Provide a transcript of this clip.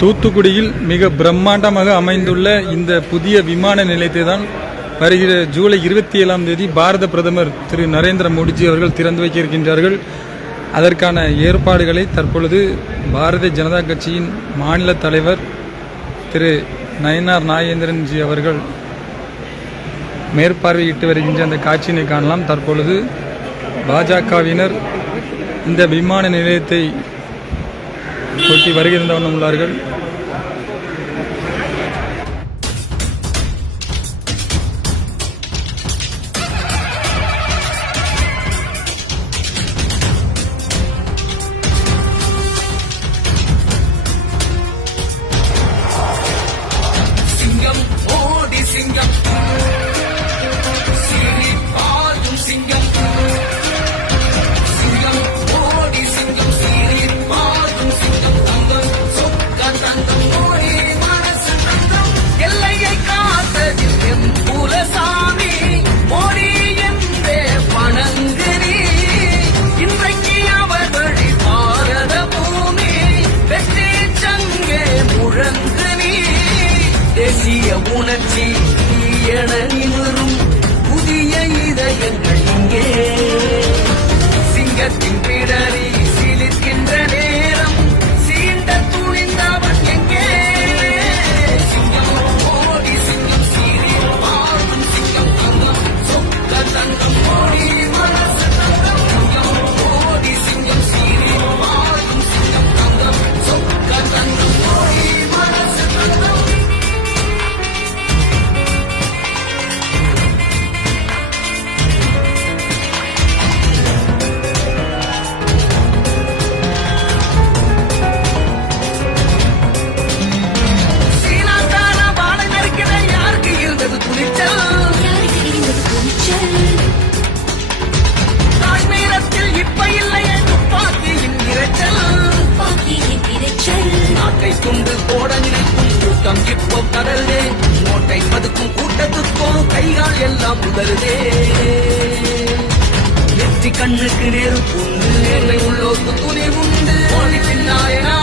தூத்துக்குடியில் மிக பிரம்மாண்டமாக அமைந்துள்ள இந்த புதிய விமான நிலையத்தை தான் வருகிற ஜூலை இருபத்தி ஏழாம் தேதி பாரத பிரதமர் திரு நரேந்திர மோடிஜி அவர்கள் திறந்து வைக்க இருக்கின்றார்கள் அதற்கான ஏற்பாடுகளை தற்பொழுது பாரதிய ஜனதா கட்சியின் மாநில தலைவர் திரு நயனார் நாகேந்திரன்ஜி அவர்கள் மேற்பார்வையிட்டு வருகின்ற அந்த காட்சியினை காணலாம். தற்பொழுது பாஜகவினர் இந்த விமான நிலையத்தை கொட்டி வருகின்ற வண்ணம் உள்ளார்கள். உணர்ச்சி என நிமிரும் புதிய இதயங்கள் இங்கே. சிங்கத்தின் கூட்டம் இப்போ கடலே நோட்டை பதுக்கும் கூட்டத்துக்கும் கைகால் எல்லாம் புதருதே வெற்றி கண்ணுக்கு நேரு உண்டு. என்னை உள்ளோக்கு துணி உண்டு. மோடி பின்னாயனா